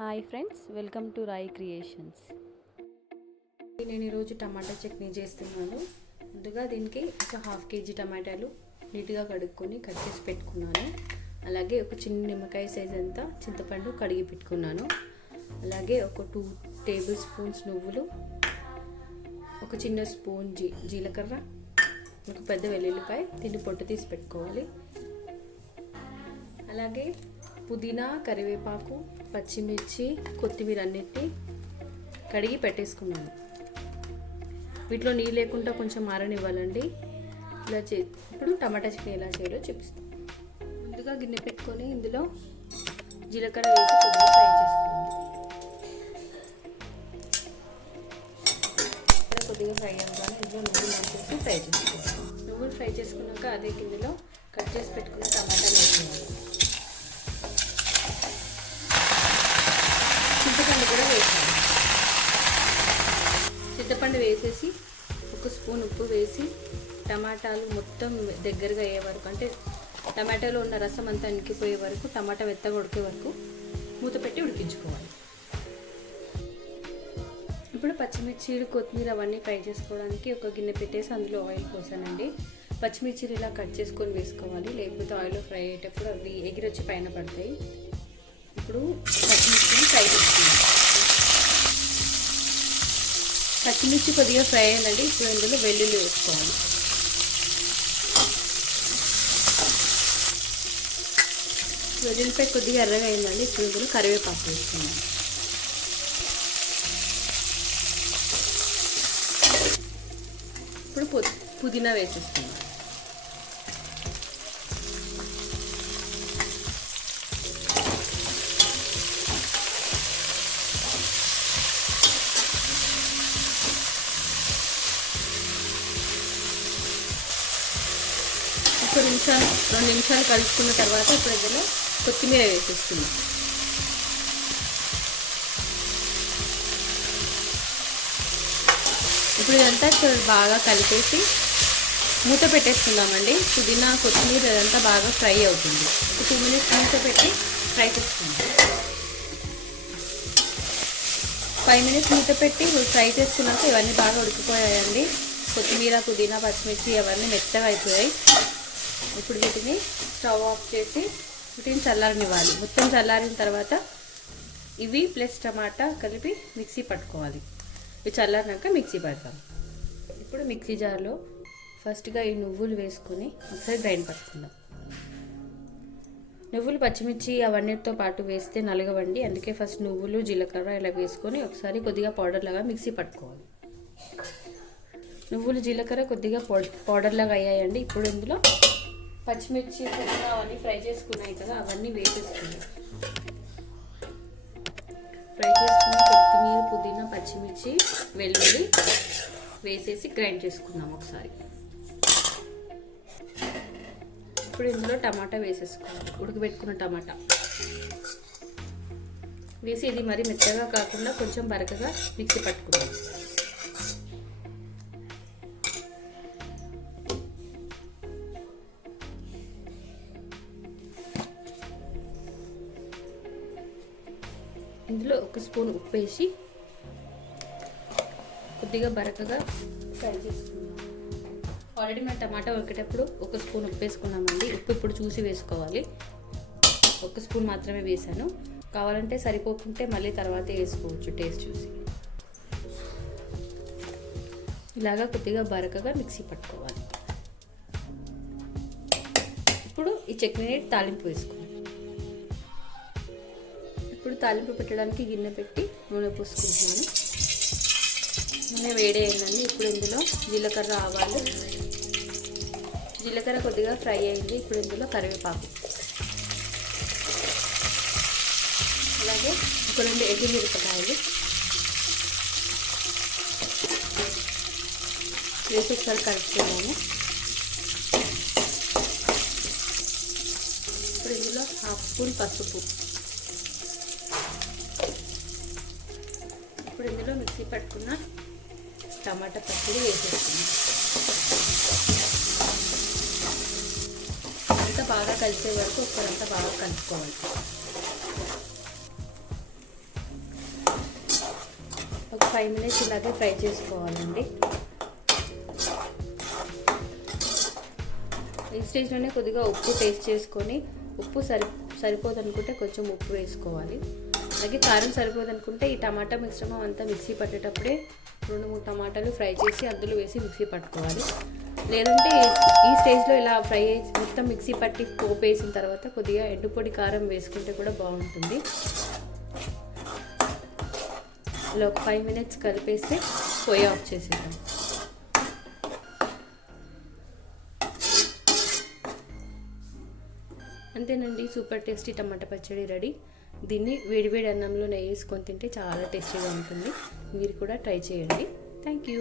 Hi friends, welcome to రాయి creations. నేను ఈరోజు టమాటా చట్నీ చేస్తున్నాను. ముందుగా దీనికి ఒక 1/2 kg టమాటాలు నీట్గా కడుక్కొని కట్ చేసి పెట్టుకున్నాను. అలాగే ఒక చిన్న నిమ్మకాయ సైజ్ అంతా చింతపండు కడిగి పెట్టుకున్నాను. అలాగే ఒక 2 టేబుల్ స్పూన్స్ నువ్వులు, ఒక చిన్న స్పూన్ జీలకర్ర, ఒక పెద్ద వెల్లుల్లిపాయ దీన్ని పొట్టు తీసి పెట్టుకోవాలి. అలాగే పుదీనా, కరివేపాకు, పచ్చిమిర్చి, కొత్తిమీర అన్నిటిని కడిగి పెట్టేసుకున్నాను. వీటిలో నీళ్ళు లేకుండా కొంచెం ఆరనివ్వాలండి. ఇలా ఇప్పుడు టమాటా చట్నీ ఎలా చేయాలో చూపిస్తాను. ముందుగా గిన్నె పెట్టుకొని ఇందులో జీలకర్ర వేసి కొద్దిగా ఫ్రై చేసుకోవాలి. కొద్దిగా ఫ్రై అవ్వగానే ఇందులో నువ్వులు వేసేసి ఫ్రై చేసుకోవాలి. నువ్వులు ఫ్రై చేసుకున్నాక అదే గిన్నెలో కట్ చేసి పెట్టుకున్న టమాటాలు వేసుకోవాలి. చింతపండు కూడా వేసాలి. చింతపండు వేసేసి ఒక స్పూన్ ఉప్పు వేసి టమాటాలు మొత్తం దగ్గరగా అయ్యే వరకు, అంటే టమాటాలో ఉన్న రసం అంతా ఇంకిపోయే వరకు, టమాటా మెత్తగా ఉడికే వరకు మూత పెట్టి ఉడికించుకోవాలి. ఇప్పుడు పచ్చిమిర్చి, కొత్తిమీర అవన్నీ ఫ్రై చేసుకోవడానికి ఒక గిన్నె పెట్టేసి అందులో ఆయిల్ పోసానండి. పచ్చిమిర్చిని ఇలా కట్ చేసుకొని వేసుకోవాలి, లేకపోతే ఆయిల్లో ఫ్రై అయ్యేటప్పుడు అవి ఎగిరొచ్చి పైన పడతాయి. ఇప్పుడు పచ్చిమిర్చిని ఫ్రై చేసుకుందాం. పచ్చిమిర్చి కొద్దిగా ఫ్రై అయ్యాలండి. ఇప్పుడు ఇందులో వెల్లుల్లి వేసుకోవాలి. వెల్లుల్లిపై కొద్దిగా ఎర్రగా అయిందండి. ఇప్పుడు ఇందులో కరివేపాకు వేసుకుందాం. ఇప్పుడు పుదీనా వేసేసుకుందాం. ఒక 2 నిమిషాలు కలుపుకున్న తర్వాత ఇప్పుడు ఇందులో కొత్తిమీర వేసేసుకుందాం. ఇప్పుడు ఇదంతా బాగా కలిపేసి మూత పెట్టేసుకుందామండి. పుదీనా, కొత్తిమీర ఇదంతా బాగా ఫ్రై అవుతుంది. ఒక 2 minutes మూత పెట్టి ఫ్రై చేసుకుందాం. 5 minutes మూత పెట్టి ఫ్రై చేసుకున్నాక ఇవన్నీ బాగా ఉడికిపోయాయండి. కొత్తిమీర, పుదీనా, పచ్చిమిర్చి అవన్నీ మెత్తగా అయిపోయాయి. ఇప్పుడు వీటిని స్టవ్ ఆఫ్ చేసి వీటిని చల్లారనివ్వాలి. మొత్తం చల్లారిన తర్వాత ఇవి ప్లస్ టమాటా కలిపి మిక్సీ పట్టుకోవాలి. ఇవి చల్లారినాక మిక్సీ పడతాం. ఇప్పుడు మిక్సీ జార్లో ఫస్ట్గా ఈ నువ్వులు వేసుకొని ఒకసారి గ్రైండ్ పట్టుకుందాం. నువ్వులు, పచ్చిమిర్చి అవన్నిటితో పాటు వేస్తే నలగవండి. అందుకే ఫస్ట్ నువ్వులు, జీలకర్ర ఇలా వేసుకొని ఒకసారి కొద్దిగా పౌడర్ లాగా మిక్సీ పట్టుకోవాలి. నువ్వులు, జీలకర్ర కొద్దిగా పౌడర్ లాగా అయ్యాయండి. ఇప్పుడు ఇందులో పచ్చిమిర్చి, పుదీనా అవన్నీ ఫ్రై చేసుకున్నాయి కదా, అవన్నీ వేసేసుకుందాం. ఫ్రై చేసుకున్న కొత్తిమీర, పుదీనా, పచ్చిమిర్చి, వెల్లుల్లి వేసేసి గ్రైండ్ చేసుకుందాం ఒకసారి. ఇప్పుడు ఇందులో టమాటా వేసేసుకోవాలి. ఉడకబెట్టుకున్న టమాటా వేసి ఇది మరి మెత్తగా కాకుండా కొంచెం బరకగా మిక్సీ పట్టుకుందాం. ఇందులో ఒక స్పూన్ ఉప్పు వేసి కొద్దిగా బరకగా ఫ్రై చేసుకుందాం. ఆల్రెడీ మేము టమాటా ఉడికేటప్పుడు ఒక స్పూన్ ఉప్పు వేసుకున్నామండి. ఉప్పు ఇప్పుడు చూసి వేసుకోవాలి. ఒక స్పూన్ మాత్రమే వేసాను. కావాలంటే సరిపోకుంటే మళ్ళీ తర్వాత వేసుకోవచ్చు టేస్ట్ చూసి. ఇలాగా కొద్దిగా బరకగా మిక్సీ పట్టుకోవాలి. ఇప్పుడు ఈ చట్నీని తాలింపు వేసుకుందాం. ఇప్పుడు తాలింపు పెట్టడానికి గిన్నె పెట్టి నూనె పోసుకుంటున్నాను. నూనె వేడి అయిందండి. ఇప్పుడు ఇందులో జీలకర్ర, ఆవాలు, జీలకర్ర కొద్దిగా ఫ్రై అయింది. ఇప్పుడు ఇందులో కరివేపాకు, అలాగే ఒక 2 ఎండుమిరపకాయలు వేసి ఒకసారి కలుపుతున్నాము. ఇప్పుడు ఇందులో 1/2 స్పూన్ పసుపు, ఇప్పుడు ఇందులో మిక్సీ పట్టుకున్న టమాటా పచ్చడి వేసేస్తున్నాం. అంతా బాగా కలిసే వరకు ఒకరంతా బాగా కలుపుకోవాలి. 5 మినిట్స్ ఇలాగే ఫ్రై చేసుకోవాలండి. ఈ స్టేజ్లోనే కొద్దిగా ఉప్పు టేస్ట్ చేసుకొని, ఉప్పు సరిపోదనుకుంటే కొంచెం ఉప్పు వేసుకోవాలి. అలాగే కారం సరిపోదనుకుంటే ఈ టమాటా మిశ్రమం అంతా మిక్సీ పట్టేటప్పుడే 2-3 టమాటాలు ఫ్రై చేసి అందులో వేసి మిక్సీ పట్టుకోవాలి. లేదంటే ఈ స్టేజ్లో ఇలా ఫ్రై మొత్తం మిక్సీ పట్టి పోపు వేసిన తర్వాత కొద్దిగా ఎండుపొడి కారం వేసుకుంటే కూడా బాగుంటుంది. ఇలా ఒక 5 మినిట్స్ కలిపేసి పొయ్యి ఆఫ్ చేసేద్దాం. అంతేనండి, సూపర్ టేస్టీ టమాటా పచ్చడి రెడీ. దీన్ని వేడివేడి అన్నంలో నెయ్యి వేసుకొని తింటే చాలా టేస్టీగా ఉంటుంది. మీరు కూడా ట్రై చేయండి. Thank you.